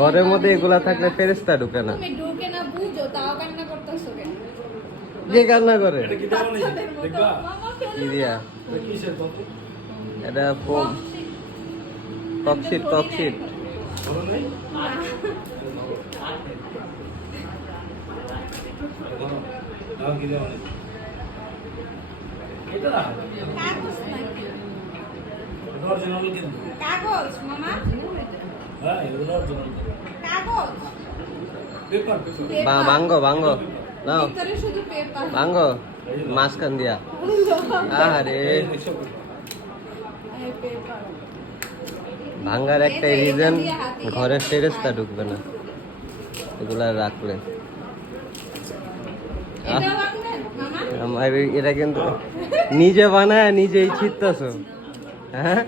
ঘরের মধ্যে এগুলা থাকলে ফেরেশতা ঢুকে না। তুমি ঢুকে না বুঝো তাও কান্না করতেছো কেন? কে কান্না করে? এটা কি দাও নাকি দেখবা মামা ফেলে কি দিয়া? এটা কিসের কত এটা ককশিট ককশিট। বলো নাই দাও কি দাও নাকি এটা কাগজ নাকি? অরিজিনাল কিন্তু কাগজ মামা হ্যাঁ এগুলো অরিজিনাল কাগজ পেপার ভাঙ্গো ভাঙ্গো নাও ভিতরে শুধু পেপার ভাঙ্গো মাঝখান দিয়া। আরে এই পেপার ভাঙ্গার একটা রিজন, ঘরের ফেরেশতা ঢুকবে না এগুলা রাখলে। এটা বানাবেন মামা আমার এটা কিন্তু নিজে বানায় নিজেই ছিটতেছো। হ্যাঁ